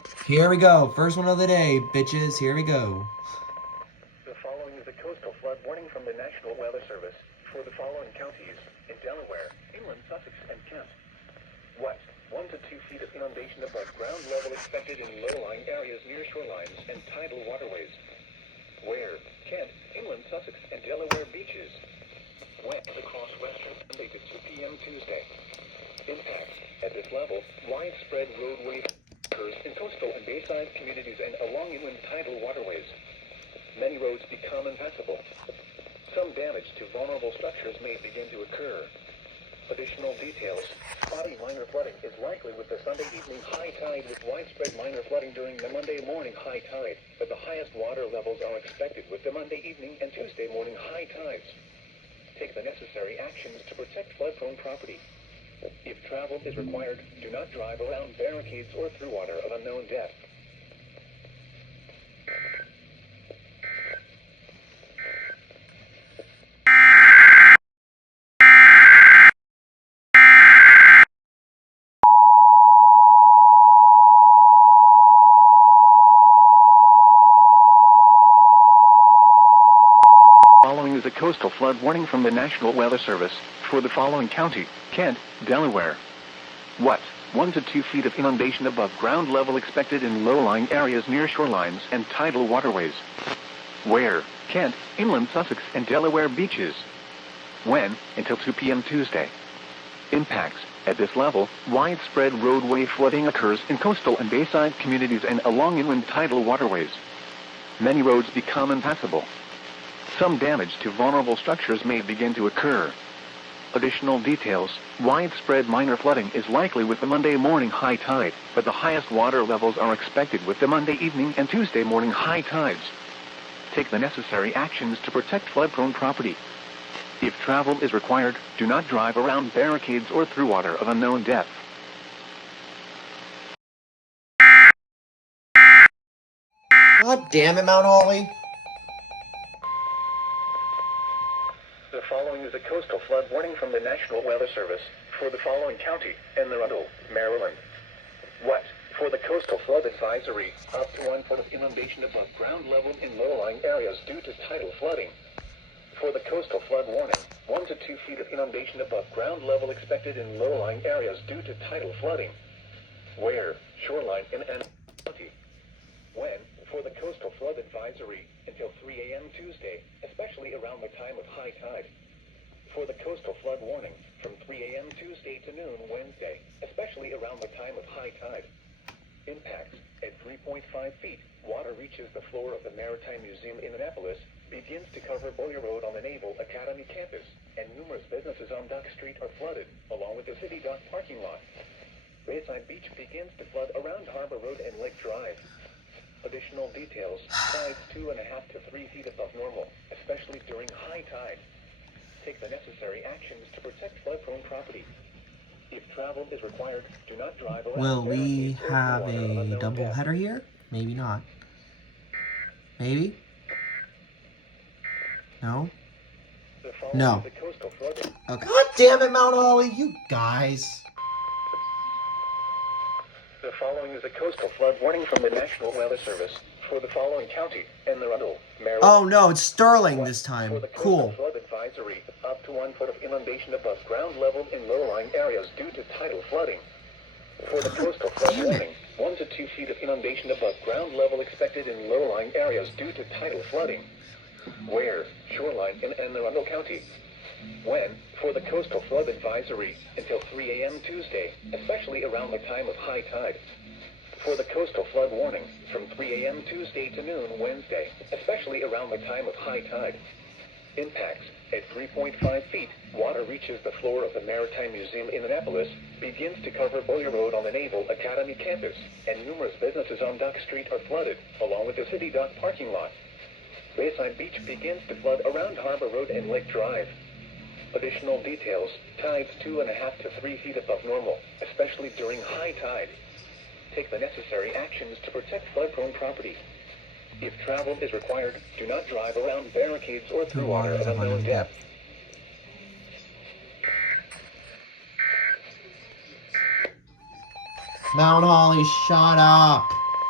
Here we go. First one of the day, bitches. Here we go. The following is a coastal flood warning from the National Weather Service for the following counties in Delaware, England, Sussex, and Kent. West, 1 to 2 feet of inundation above ground level expected in low-lying areas near shorelines and tidal waterways. Where, Kent, England, Sussex, and Delaware beaches. West across western Sunday to 2 p.m. Tuesday. Impact, at this level, widespread roadway occurs in coastal and bayside communities and along inland tidal waterways. Many roads become impassable. Some damage to vulnerable structures may begin to occur. Additional details. Spotty minor flooding is likely with the Sunday evening high tide with widespread minor flooding during the Monday morning high tide, but the highest water levels are expected with the Monday evening and Tuesday morning high tides. Take the necessary actions to protect flood-prone property. If travel is required, do not drive around barricades or through water of unknown depth. Following is a coastal flood warning from the National Weather Service for the following county, Kent, Delaware. West, 1 to 2 feet of inundation above ground level expected in low-lying areas near shorelines and tidal waterways. Where, Kent, England, Sussex, and Delaware beaches. When, until 2 p.m. Tuesday. Impacts, at this level, widespread roadway flooding occurs in coastal and bayside communities and along inland tidal waterways. Many roads become impassable. Some damage to vulnerable structures may begin to occur. Additional details. Widespread minor flooding is likely with the Monday morning high tide, but the highest water levels are expected with the Monday evening and Tuesday morning high tides. Take the necessary actions to protect flood-prone property. If travel is required, do not drive around barricades or through water of unknown depth. God damn it, Mount Holly. The following is a coastal flood warning from the National Weather Service for the following county, Anne Arundel, Maryland. West, for the coastal flood advisory, up to 1 foot of inundation above ground level in low-lying areas due to tidal flooding. For the coastal flood warning, 1 to 2 feet of inundation above ground level expected in low-lying areas due to tidal flooding. Where, shoreline in Anne County. When, for the coastal flood advisory, until 3 a.m. Tuesday, especially around the time of high tide. For the coastal flood warning, from 3 a.m. Tuesday to noon Wednesday, especially around the time of high tide. Impacts, at 3.5 feet, water reaches the floor of the Maritime Museum in Annapolis, begins to cover Boyer Road on the Naval Academy campus, and numerous businesses on Dock Street are flooded, along with the city dock parking lot. Bayside Beach begins to flood around Harbor Road and Lake Drive. Additional details, tides 2.5 to 3 feet above normal, especially during high tide. Take the necessary actions to protect flood-prone property. If travel is required, do not drive around. Will we barricades or have through water of a unknown double depth. header here? Maybe not. Maybe? No? The following No. is a coastal flood. Okay. God damn it, Mount Holly, you guys. The following is a coastal flood warning from the National Weather Service for the following county, Anne Arundel, Maryland. Oh no, it's Sterling this For time. the Cool. coastal flood advisory, up to 1 foot of inundation above ground level in low-lying areas due to tidal flooding. For the coastal flood Damn it. warning, 1 to 2 feet of inundation above ground level expected in low-lying areas due to tidal flooding. Where, shoreline in Anne Arundel County. When, for the coastal flood advisory, until 3 a.m. Tuesday, especially around the time of high tide. For the coastal flood warning, from 3 a.m. Tuesday to noon Wednesday, especially around the time of high tide. Impacts, at 3.5 feet, water reaches the floor of the Maritime Museum in Annapolis, begins to cover Boyer Road on the Naval Academy campus, and numerous businesses on Dock Street are flooded, along with the city dock parking lot. Bayside Beach begins to flood around Harbor Road and Lake Drive. Additional details, tides 2.5 to 3 feet above normal, especially during high tide. Take the necessary actions to protect flood-prone property. If travel is required, do not drive around barricades or through water of unknown depth. Mount Holly, shut up.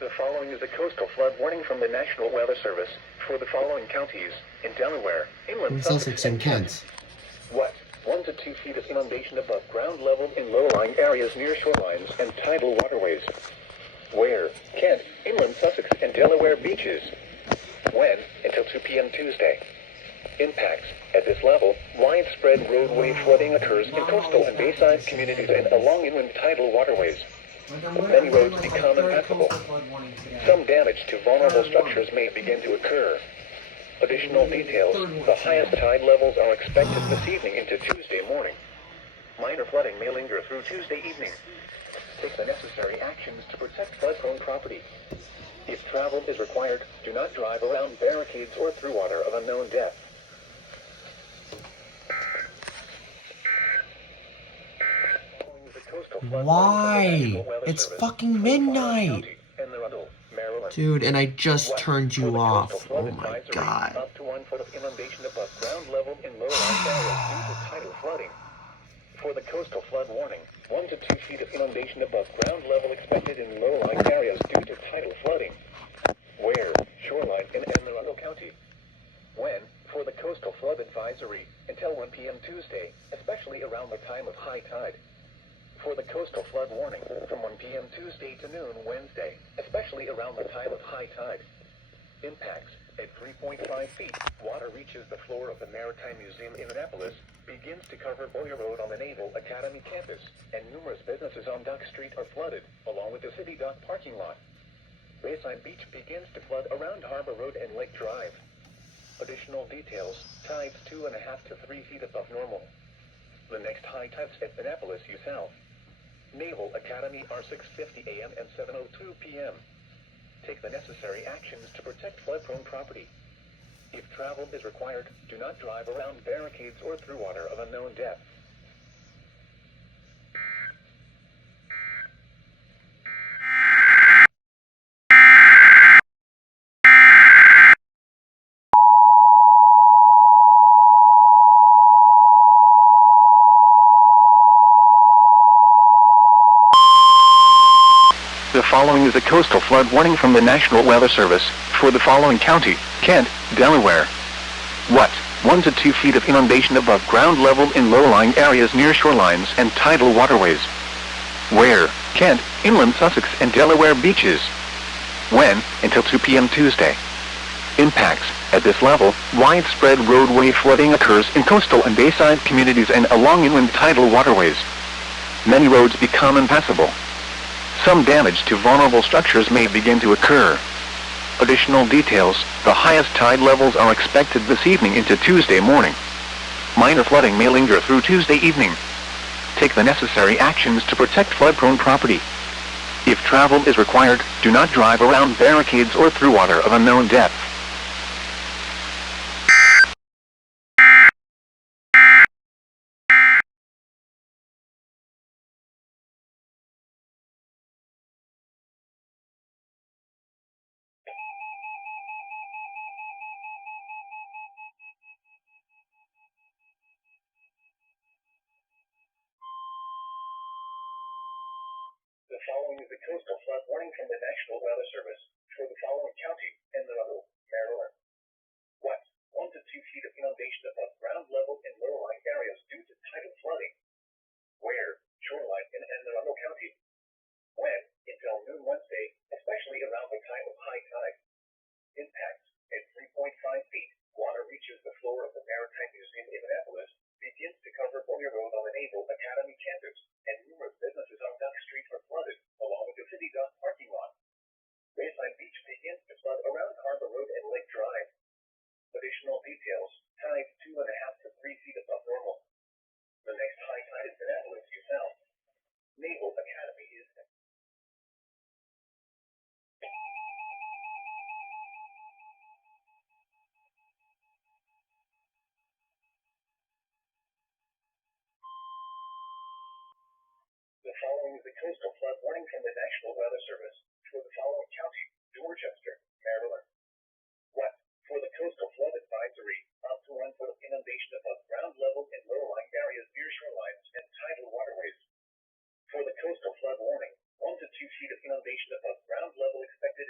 The following is a coastal flood warning from the National Weather Service for the following counties in Delaware, inland Sussex and Kent. What? 1 to 2 feet of inundation above ground level in low-lying areas near shorelines and tidal waterways. Where? Kent, inland Sussex and Delaware beaches. When? Until 2 p.m. Tuesday. Impacts. At this level, widespread roadway flooding occurs in coastal and bayside communities and along inland tidal waterways. Many roads become impassable. Some damage to vulnerable structures may begin to occur. Additional details. The highest tide levels are expected this evening into Tuesday morning. Minor flooding may linger through Tuesday evening. Take the necessary actions to protect flood-prone property. If travel is required, do not drive around barricades or through water of unknown depth. Why? It's fucking midnight. Dude, and I just turned you off. Oh my god. Up to 1 foot of inundation above ground level in low-lying areas due to tidal flooding. For the coastal flood warning, 1 to 2 feet of inundation above ground level expected in low-lying areas due to tidal flooding. Where? Shoreline in Anne Arundel County. When? For the coastal flood advisory until 1 p.m. Tuesday, especially around the time of high tide. For the coastal flood warning from 1 p.m. Tuesday to noon Wednesday, especially around the time of high tide. Impacts. At 3.5 feet, water reaches the floor of the Maritime Museum in Annapolis, begins to cover Boyer Road on the Naval Academy campus, and numerous businesses on Dock Street are flooded, along with the City Dock parking lot. Bayside Beach begins to flood around Harbor Road and Lake Drive. Additional details. Tides 2.5 to 3 feet above normal. The next high tides at Annapolis south. Naval Academy are 6:50 a.m. and 7:02 p.m. Take the necessary actions to protect flood-prone property. If travel is required, do not drive around barricades or through water of unknown depth. The following is a coastal flood warning from the National Weather Service for the following county, Kent, Delaware. What? 1 to 2 feet of inundation above ground level in low-lying areas near shorelines and tidal waterways. Where? Kent, inland Sussex and Delaware beaches. When? Until 2 p.m. Tuesday. Impacts. At this level, widespread roadway flooding occurs in coastal and bayside communities and along inland tidal waterways. Many roads become impassable. Some damage to vulnerable structures may begin to occur. Additional details. The highest tide levels are expected this evening into Tuesday morning. Minor flooding may linger through Tuesday evening. Take the necessary actions to protect flood-prone property. If travel is required, do not drive around barricades or through water of unknown depth. The following is a coastal flood warning from the National Weather Service for the following county in the Maryland. What? 1 to 2 feet of inundation above ground level in low-lying areas due to tidal flooding. Where? Shoreline in Anne Arundel County. When? Until noon Wednesday, especially around the time of high tide. Impacts. At 3.5 feet, water reaches the floor of the Maritime Museum in Annapolis, begins to cover Boyer Road on the Naval Academy campus, and numerous businesses on Dock Street are flooded, along with the City Dock parking lot. Bayside Beach begins to flood around Harbor Road and Lake Drive. Additional details. Tides 2.5 to 3 feet above normal. The next high tide is Annapolis south. Naval Academy is... The following is a coastal flood warning from the National Weather Service for the following county, Dorchester, Maryland. What? For the coastal flood advisory, up to 1 foot of inundation above ground level in low-lying areas near shorelines and tidal waterways. For the coastal flood warning, 1 to 2 feet of inundation above ground level expected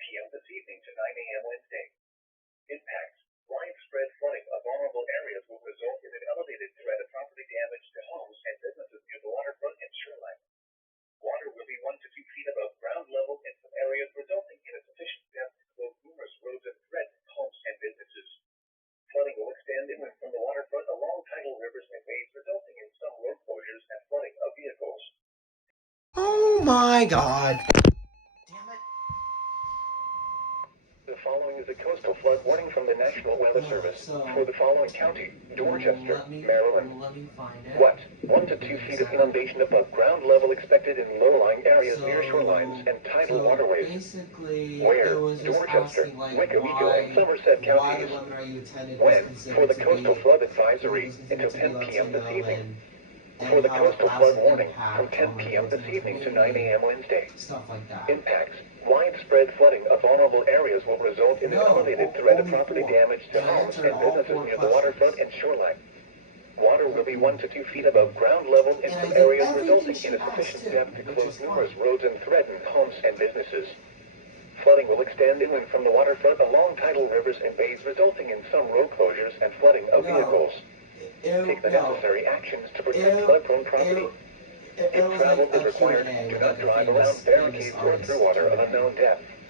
p.m. this evening to 9 a.m. Wednesday. Impacts. Widespread flooding of vulnerable areas will result in an elevated threat of property damage to homes and businesses near the waterfront and shoreline. Water will be 1 to 2 feet above ground level in some areas, resulting in a sufficient depth to close numerous roads and threaten homes and businesses. Flooding will extend inland from the waterfront along tidal rivers and bays, resulting in some road closures and flooding of vehicles. Oh my god. Damn it. The following is a coastal flood warning from the National Weather Service for the following county: Dorchester, Maryland. Let me find it. What? 1 to 2 feet of inundation above ground level expected in low-lying areas near shorelines and tidal waterways. Basically, Where? it was just Dorchester, asking, like, Wickaweeko, and Somerset why counties. the lemon are you attended When? was For the considered to coastal be, flood advisory was until considered to 10 be p.m. this Latino evening. and For the how it coastal has flood an warning from impact 10 on, like, p.m. this Latino evening to 9 community, a.m. Wednesday. stuff like that. Impacts. Widespread flooding of vulnerable areas will result in an elevated threat of property damage to homes and businesses near the waterfront and shoreline. Water will be 1 to 2 feet above ground level in some areas, resulting in a sufficient depth to close numerous roads and threaten homes and businesses. Flooding will extend inland from the waterfront along tidal rivers and bays, resulting in some road closures and flooding of vehicles. Take the necessary actions to protect flood-prone property. If travel is required, do not drive around barricades or through water of unknown depth.